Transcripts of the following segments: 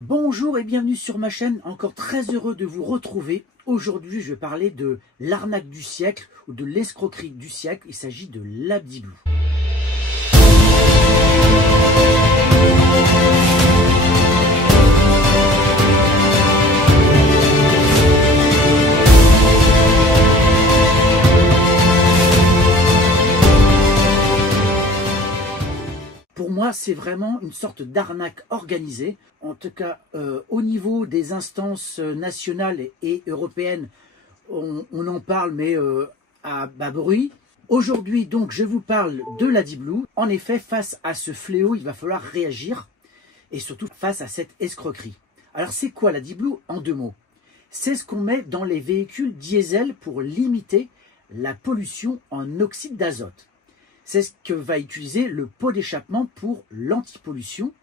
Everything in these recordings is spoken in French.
Bonjour et bienvenue sur ma chaîne, encore très heureux de vous retrouver. Aujourd'hui, je vais parler de l'arnaque du siècle ou de l'escroquerie du siècle. Il s'agit de l'Abdi Blue. Pour moi, c'est vraiment une sorte d'arnaque organisée. En tout cas, au niveau des instances nationales et européennes, on en parle, mais à bas bruit. Aujourd'hui, donc, je vous parle de l'Abdi Blue. En effet, face à ce fléau, il va falloir réagir, et surtout face à cette escroquerie. Alors, c'est quoi l'Abdi Blue en deux mots? C'est ce qu'on met dans les véhicules diesel pour limiter la pollution en oxyde d'azote. C'est ce que va utiliser le pot d'échappement pour l'antipollution,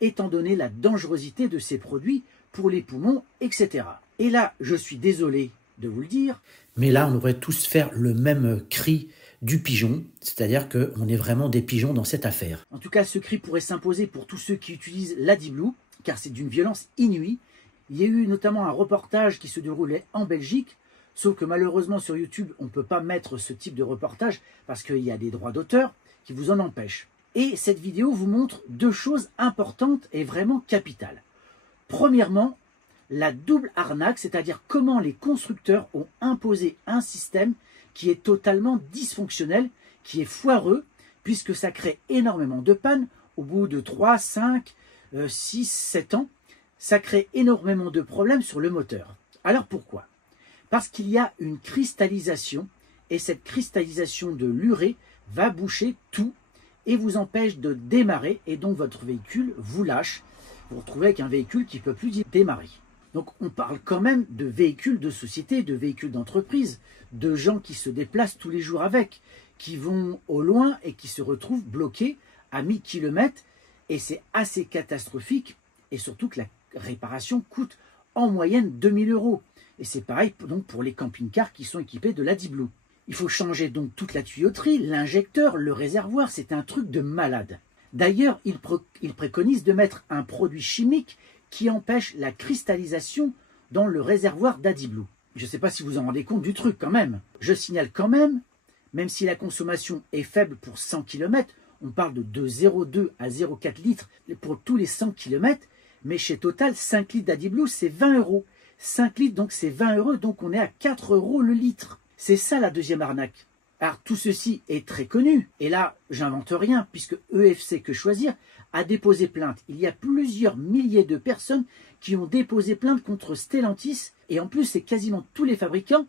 étant donné la dangerosité de ces produits pour les poumons, etc. Et là, je suis désolé de vous le dire, mais là, on devrait tous faire le même cri du pigeon, c'est-à-dire qu'on est vraiment des pigeons dans cette affaire. En tout cas, ce cri pourrait s'imposer pour tous ceux qui utilisent l'Abdi Blue, car c'est d'une violence inouïe. Il y a eu notamment un reportage qui se déroulait en Belgique, sauf que malheureusement sur YouTube, on ne peut pas mettre ce type de reportage parce qu'il y a des droits d'auteur qui vous en empêchent. Et cette vidéo vous montre deux choses importantes et vraiment capitales. Premièrement, la double arnaque, c'est-à-dire comment les constructeurs ont imposé un système qui est totalement dysfonctionnel, qui est foireux, puisque ça crée énormément de pannes au bout de 3, 5, 6, 7 ans. Ça crée énormément de problèmes sur le moteur. Alors pourquoi ? Parce qu'il y a une cristallisation, et cette cristallisation de l'urée va boucher tout et vous empêche de démarrer, et donc votre véhicule vous lâche. Vous vous retrouvez avec un véhicule qui ne peut plus démarrer. Donc on parle quand même de véhicules de société, de véhicules d'entreprise, de gens qui se déplacent tous les jours avec, qui vont au loin et qui se retrouvent bloqués à 1000 km, et c'est assez catastrophique, et surtout que la réparation coûte en moyenne 2000 €. Et c'est pareil donc pour les camping-cars qui sont équipés de l'Abdi Blue. Il faut changer donc toute la tuyauterie, l'injecteur, le réservoir, c'est un truc de malade. D'ailleurs, il préconise de mettre un produit chimique qui empêche la cristallisation dans le réservoir d'Abdi Blue. Je ne sais pas si vous en rendez compte du truc quand même. Je signale quand même si la consommation est faible pour 100 km, on parle de 0,2 à 0,4 litres pour tous les 100 km, mais chez Total, 5 litres d'Abdi Blue, c'est 20 €. 5 litres, donc c'est 20 €, donc on est à 4 € le litre. C'est ça la deuxième arnaque. Alors tout ceci est très connu, et là j'invente rien, puisque EFC Que Choisir a déposé plainte. Il y a plusieurs milliers de personnes qui ont déposé plainte contre Stellantis, et en plus c'est quasiment tous les fabricants,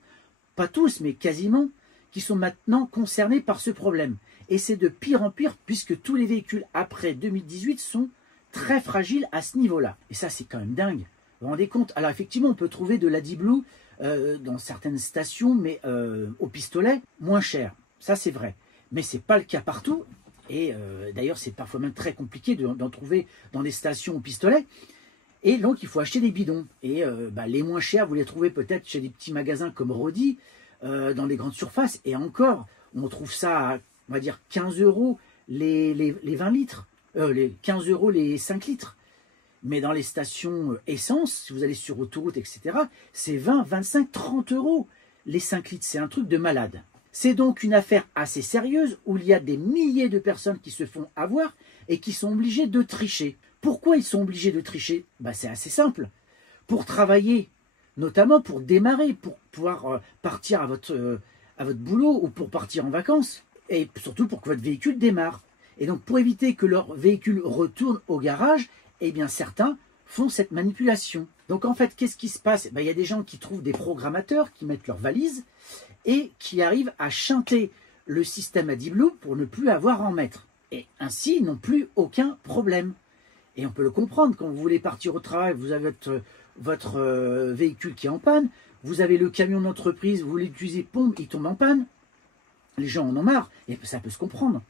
pas tous mais quasiment, qui sont maintenant concernés par ce problème. Et c'est de pire en pire, puisque tous les véhicules après 2018 sont très fragiles à ce niveau-là. Et ça c'est quand même dingue. Vous vous rendez compte? Alors effectivement, on peut trouver de l'Abdi Blue dans certaines stations, mais au pistolet, moins cher. Ça, c'est vrai. Mais ce n'est pas le cas partout. Et d'ailleurs, c'est parfois même très compliqué d'en trouver dans des stations au pistolet. Et donc, il faut acheter des bidons. Et les moins chers, vous les trouvez peut-être chez des petits magasins comme Rodi, dans les grandes surfaces. Et encore, on trouve ça à, on va dire, 15 € les 20 litres. Les 15 € les 5 litres. Mais dans les stations essence, si vous allez sur autoroute, etc., c'est 20, 25, 30 € les 5 litres. C'est un truc de malade. C'est donc une affaire assez sérieuse où il y a des milliers de personnes qui se font avoir et qui sont obligées de tricher. Pourquoi ils sont obligés de tricher? C'est assez simple. Pour travailler, notamment pour démarrer, pour pouvoir partir à votre boulot ou pour partir en vacances. Et surtout pour que votre véhicule démarre. Et donc pour éviter que leur véhicule retourne au garage, eh bien certains font cette manipulation. Donc en fait, qu'est-ce qui se passe? Il y a des gens qui trouvent des programmateurs qui mettent leurs valises et qui arrivent à chanter le système Abdi Blue pour ne plus avoir à en mettre. Et ainsi, ils n'ont plus aucun problème. Et on peut le comprendre, quand vous voulez partir au travail, vous avez votre véhicule qui est en panne, vous avez le camion d'entreprise, vous voulez l'utiliser, pompe, il tombe en panne. Les gens en ont marre, et ça peut se comprendre.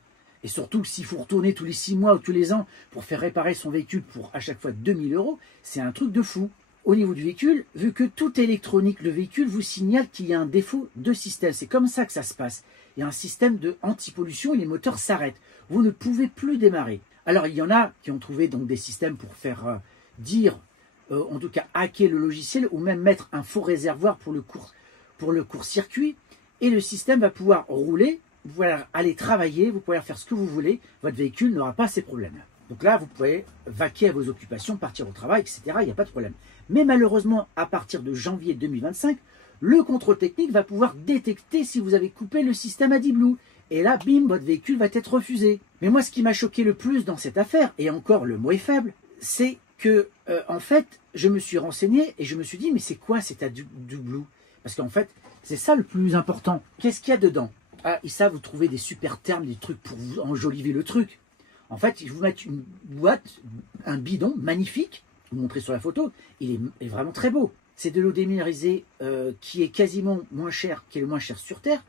Et surtout, s'il faut retourner tous les 6 mois ou tous les ans pour faire réparer son véhicule pour à chaque fois 2000 €, c'est un truc de fou. Au niveau du véhicule, vu que tout est électronique, le véhicule vous signale qu'il y a un défaut de système. C'est comme ça que ça se passe. Il y a un système de anti-pollution et les moteurs s'arrêtent. Vous ne pouvez plus démarrer. Alors, il y en a qui ont trouvé donc des systèmes pour faire dire en tout cas hacker le logiciel ou même mettre un faux réservoir pour le court-circuit. Et le système va pouvoir rouler, vous pouvez aller travailler, vous pouvez faire ce que vous voulez, votre véhicule n'aura pas ces problèmes-là. Donc là, vous pouvez vaquer à vos occupations, partir au travail, etc. Il n'y a pas de problème. Mais malheureusement, à partir de janvier 2025, le contrôle technique va pouvoir détecter si vous avez coupé le système AdiBlue. Et là, bim, votre véhicule va être refusé. Mais moi, ce qui m'a choqué le plus dans cette affaire, et encore le mot est faible, c'est que, en fait, je me suis renseigné et je me suis dit, mais c'est quoi cet AdiBlue? Parce qu'en fait, c'est ça le plus important. Qu'est-ce qu'il y a dedans? Ah, ils savent vous trouver des super termes, des trucs pour vous enjoliver le truc. En fait, ils vous mettent une boîte, un bidon magnifique, vous montrez sur la photo, il est vraiment très beau. C'est de l'eau déminéralisée qui est quasiment moins cher, qui est le moins cher sur Terre.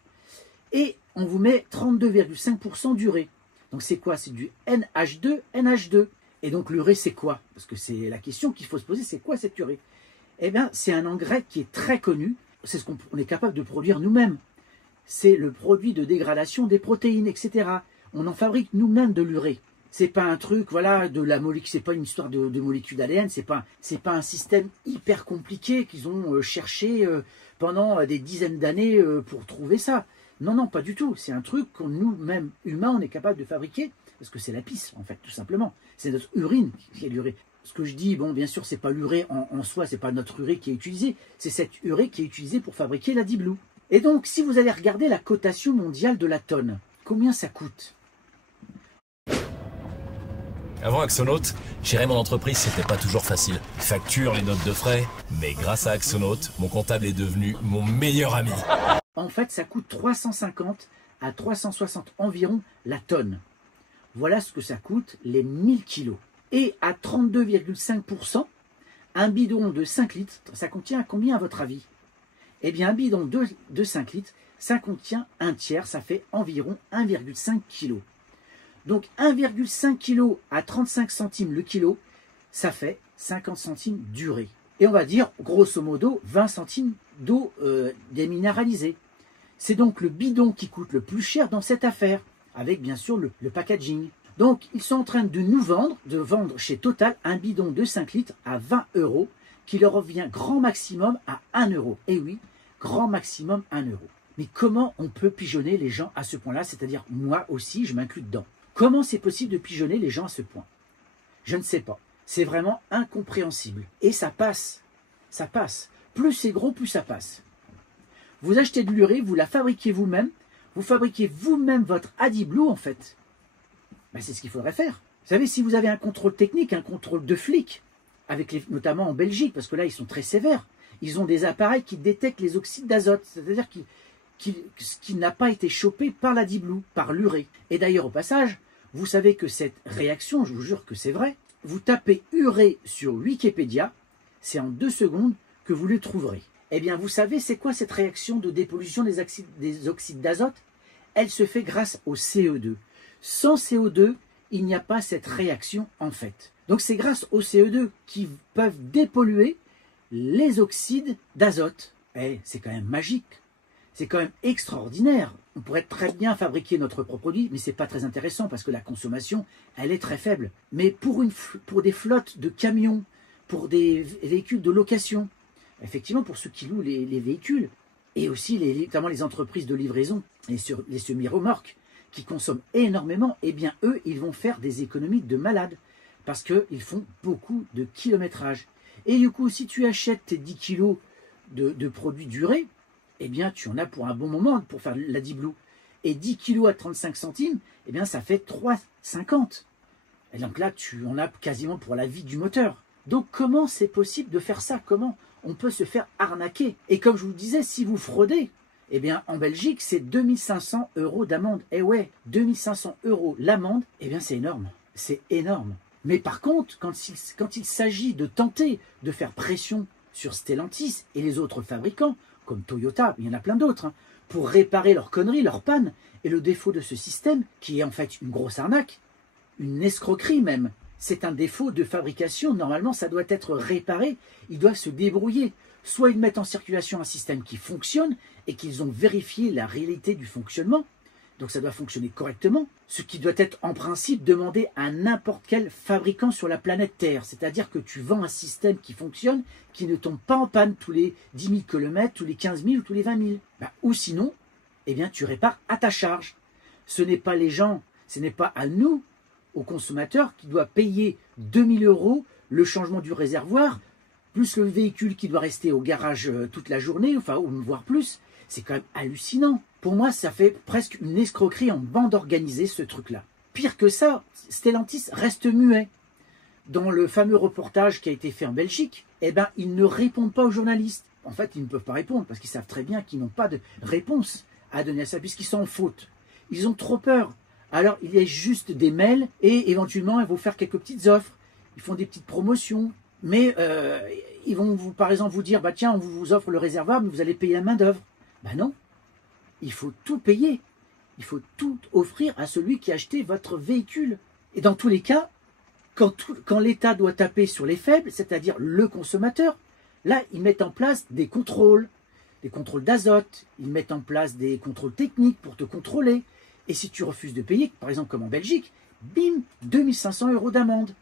Et on vous met 32,5% d'urée. Donc c'est quoi? C'est du NH2, NH2. Et donc l'urée, c'est quoi? Parce que c'est la question qu'il faut se poser, c'est quoi cette urée? Eh bien, c'est un engrais qui est très connu. C'est ce qu'on est capable de produire nous-mêmes. C'est le produit de dégradation des protéines, etc. On en fabrique nous-mêmes de l'urée. C'est pas un truc, voilà, de la molécule, c'est pas une histoire de molécules d'ADN, c'est pas un système hyper compliqué qu'ils ont cherché pendant des dizaines d'années pour trouver ça. Non, non, pas du tout. C'est un truc qu'on nous-mêmes, humains, on est capable de fabriquer, parce que c'est la pisse, en fait, tout simplement. C'est notre urine qui est l'urée. Ce que je dis, bon, bien sûr, c'est pas l'urée en soi, c'est pas notre urée qui est utilisée, c'est cette urée qui est utilisée pour fabriquer l'AdiBlue. Et donc, si vous allez regarder la cotation mondiale de la tonne, combien ça coûte? Avant Axonaut, gérer mon entreprise, c'était pas toujours facile. Facture, les notes de frais, mais grâce à Axonaut, mon comptable est devenu mon meilleur ami. En fait, ça coûte 350 à 360 environ la tonne. Voilà ce que ça coûte, les 1000 kilos. Et à 32,5%, un bidon de 5 litres, ça contient combien à votre avis? Eh bien, un bidon de 5 litres, ça contient un tiers, ça fait environ 1,5 kg. Donc 1,5 kg à 35 centimes le kilo, ça fait 50 centimes d'urée. Et on va dire, grosso modo, 20 centimes d'eau déminéralisée. C'est donc le bidon qui coûte le plus cher dans cette affaire, avec bien sûr le packaging. Donc, ils sont en train de nous vendre, chez Total, un bidon de 5 litres à 20 €, qui leur revient grand maximum à 1 €. Et oui, grand maximum 1 €. Mais comment on peut pigeonner les gens à ce point-là? C'est-à-dire, moi aussi, je m'inclus dedans. Comment c'est possible de pigeonner les gens à ce point? Je ne sais pas. C'est vraiment incompréhensible. Et ça passe. Ça passe. Plus c'est gros, plus ça passe. Vous achetez de l'urée, vous la fabriquez vous-même. Vous fabriquez vous-même votre AdiBlue, en fait. Ben, c'est ce qu'il faudrait faire. Vous savez, si vous avez un contrôle technique, un contrôle de flics, notamment en Belgique, parce que là, ils sont très sévères, ils ont des appareils qui détectent les oxydes d'azote, c'est-à-dire ce qui n'a pas été chopé par l'AdiBlue, par l'urée. Et d'ailleurs, au passage, vous savez que cette réaction, je vous jure que c'est vrai, vous tapez urée sur Wikipédia, c'est en 2 secondes que vous le trouverez. Eh bien, vous savez, c'est quoi cette réaction de dépollution des oxydes d'azote? Elle se fait grâce au CO2. Sans CO2, il n'y a pas cette réaction en fait. Donc c'est grâce au CO2 qui peuvent dépolluer les oxydes d'azote. Eh, c'est quand même magique. C'est quand même extraordinaire. On pourrait très bien fabriquer notre propre produit, mais ce n'est pas très intéressant parce que la consommation, elle est très faible. Mais pour des flottes de camions, pour des véhicules de location, effectivement pour ceux qui louent les véhicules, et aussi notamment les entreprises de livraison, et sur les semi-remorques, qui consomment énormément, eh bien eux, ils vont faire des économies de malades, parce qu'ils font beaucoup de kilométrage. Et du coup, si tu achètes tes 10 kilos de produits d'urée, eh bien tu en as pour un bon moment pour faire l'AdiBlue. Et 10 kilos à 35 centimes, eh bien ça fait 3,50. Et donc là, tu en as quasiment pour la vie du moteur. Donc comment c'est possible de faire ça? Comment on peut se faire arnaquer? Et comme je vous le disais, si vous fraudez, eh bien en Belgique, c'est 2500 € d'amende. Eh ouais, 2500 € l'amende, eh bien c'est énorme. C'est énorme. Mais par contre, quand il s'agit de tenter de faire pression sur Stellantis et les autres fabricants, comme Toyota, il y en a plein d'autres, hein, pour réparer leurs conneries, leurs pannes, et le défaut de ce système, qui est en fait une grosse arnaque, une escroquerie même, c'est un défaut de fabrication, normalement ça doit être réparé, ils doivent se débrouiller. Soit ils mettent en circulation un système qui fonctionne et qu'ils ont vérifié la réalité du fonctionnement, Donc ça doit fonctionner correctement, ce qui doit être en principe demandé à n'importe quel fabricant sur la planète Terre. C'est-à-dire que tu vends un système qui fonctionne, qui ne tombe pas en panne tous les 10 000 km, tous les 15 000 ou tous les 20 000. Ou sinon, eh bien, tu répares à ta charge. Ce n'est pas les gens, ce n'est pas à nous, aux consommateurs, qui doivent payer 2 000 € le changement du réservoir, plus le véhicule qui doit rester au garage toute la journée, enfin, ou voire plus. C'est quand même hallucinant. Pour moi, ça fait presque une escroquerie en bande organisée, ce truc-là. Pire que ça, Stellantis reste muet. Dans le fameux reportage qui a été fait en Belgique, eh ben, ils ne répondent pas aux journalistes. En fait, ils ne peuvent pas répondre parce qu'ils savent très bien qu'ils n'ont pas de réponse à donner à ça, puisqu'ils sont en faute. Ils ont trop peur. Alors, il y a juste des mails et éventuellement, ils vont faire quelques petites offres. Ils font des petites promotions. Mais ils vont, par exemple, vous dire, bah tiens, on vous offre le réservoir, mais vous allez payer la main d'œuvre. Ben non, il faut tout payer, il faut tout offrir à celui qui a acheté votre véhicule. Et dans tous les cas, quand l'État doit taper sur les faibles, c'est-à-dire le consommateur, là, ils mettent en place des contrôles d'azote, ils mettent en place des contrôles techniques pour te contrôler. Et si tu refuses de payer, par exemple comme en Belgique, bim, 2 500 € d'amende.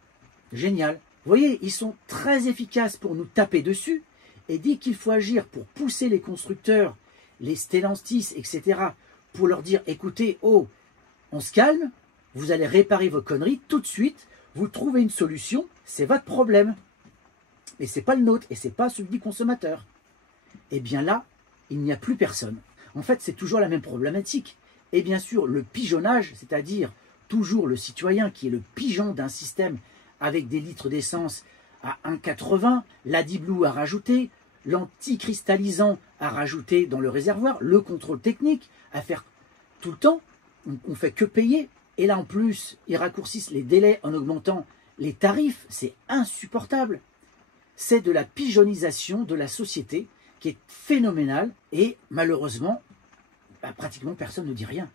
Génial. Vous voyez, ils sont très efficaces pour nous taper dessus, et dès qu'il faut agir pour pousser les constructeurs, les Stellantis, etc., pour leur dire, écoutez, oh, on se calme, vous allez réparer vos conneries tout de suite, vous trouvez une solution, c'est votre problème. Mais ce n'est pas le nôtre, et ce n'est pas celui du consommateur. Et bien là, il n'y a plus personne. En fait, c'est toujours la même problématique. Et bien sûr, le pigeonnage, c'est-à-dire toujours le citoyen qui est le pigeon d'un système avec des litres d'essence à 1,80, l'AdBlue à rajouter, l'anticristallisant à rajouter dans le réservoir, le contrôle technique à faire tout le temps, on ne fait que payer. Et là en plus, ils raccourcissent les délais en augmentant les tarifs, c'est insupportable. C'est de la pigeonnisation de la société qui est phénoménale et malheureusement, pratiquement personne ne dit rien.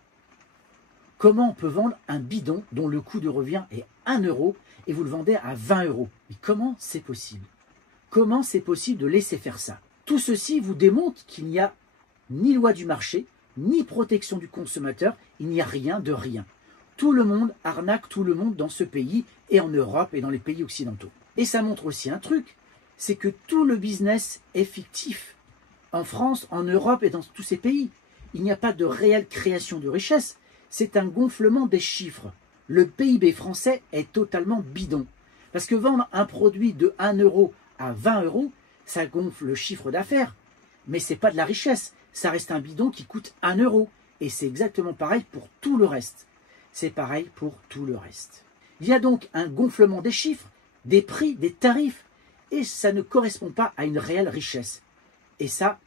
Comment on peut vendre un bidon dont le coût de revient est 1 € et vous le vendez à 20 €? Mais comment c'est possible? Comment c'est possible de laisser faire ça? Tout ceci vous démontre qu'il n'y a ni loi du marché, ni protection du consommateur, il n'y a rien de rien. Tout le monde arnaque tout le monde dans ce pays et en Europe et dans les pays occidentaux. Et ça montre aussi un truc, c'est que tout le business est fictif. En France, en Europe et dans tous ces pays, il n'y a pas de réelle création de richesse. C'est un gonflement des chiffres. Le PIB français est totalement bidon. Parce que vendre un produit de 1 € à 20 €, ça gonfle le chiffre d'affaires. Mais ce n'est pas de la richesse. Ça reste un bidon qui coûte 1 €. Et c'est exactement pareil pour tout le reste. C'est pareil pour tout le reste. Il y a donc un gonflement des chiffres, des prix, des tarifs. Et ça ne correspond pas à une réelle richesse. Et ça,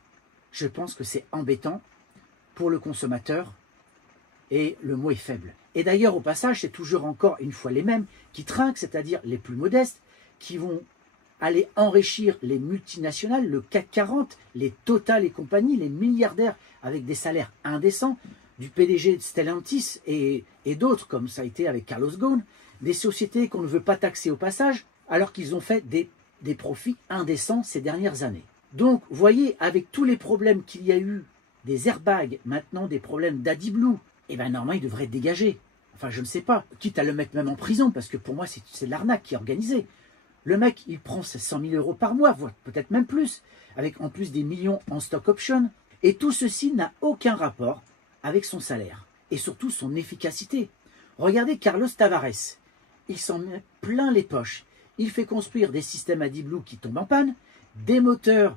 je pense que c'est embêtant pour le consommateur. Et le mot est faible. Et d'ailleurs, au passage, c'est toujours encore une fois les mêmes qui trinquent, c'est-à-dire les plus modestes, qui vont aller enrichir les multinationales, le CAC 40, les Total et compagnie, les milliardaires avec des salaires indécents, du PDG de Stellantis et d'autres, comme ça a été avec Carlos Ghosn, des sociétés qu'on ne veut pas taxer au passage, alors qu'ils ont fait des profits indécents ces dernières années. Donc, vous voyez, avec tous les problèmes qu'il y a eu, des airbags, maintenant des problèmes d'AdBlue, eh bien, normalement, il devrait être dégagé. Enfin, je ne sais pas. Quitte à le mettre même en prison, parce que pour moi, c'est de l'arnaque qui est organisée. Le mec, il prend ses 100 000 € par mois, voire peut-être même plus, avec en plus des millions en stock option. Et tout ceci n'a aucun rapport avec son salaire. Et surtout, son efficacité. Regardez Carlos Tavares. Il s'en met plein les poches. Il fait construire des systèmes AdBlue qui tombent en panne, des moteurs,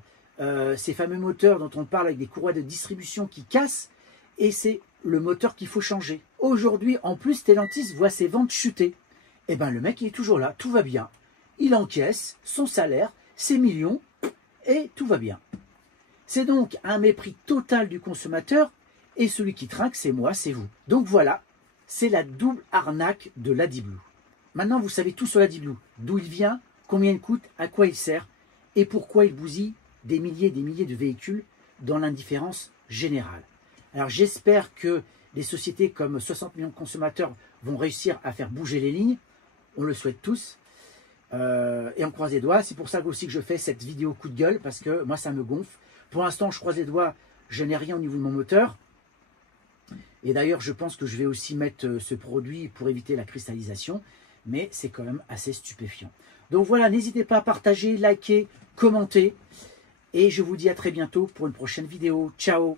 ces fameux moteurs dont on parle avec des courroies de distribution qui cassent, et c'est le moteur qu'il faut changer. Aujourd'hui, en plus, Stellantis voit ses ventes chuter. Eh bien, le mec, il est toujours là, tout va bien. Il encaisse son salaire, ses millions, et tout va bien. C'est donc un mépris total du consommateur, et celui qui trinque, c'est moi, c'est vous. Donc voilà, c'est la double arnaque de l'AdBlue. Maintenant, vous savez tout sur l'AdBlue. D'où il vient, combien il coûte, à quoi il sert, et pourquoi il bousille des milliers et des milliers de véhicules dans l'indifférence générale. Alors j'espère que des sociétés comme 60 millions de consommateurs vont réussir à faire bouger les lignes. On le souhaite tous. Et on croise les doigts. C'est pour ça aussi que je fais cette vidéo coup de gueule, parce que moi ça me gonfle. Pour l'instant, je croise les doigts, je n'ai rien au niveau de mon moteur. Et d'ailleurs, je pense que je vais aussi mettre ce produit pour éviter la cristallisation, mais c'est quand même assez stupéfiant. Donc voilà, n'hésitez pas à partager, liker, commenter, et je vous dis à très bientôt pour une prochaine vidéo. Ciao!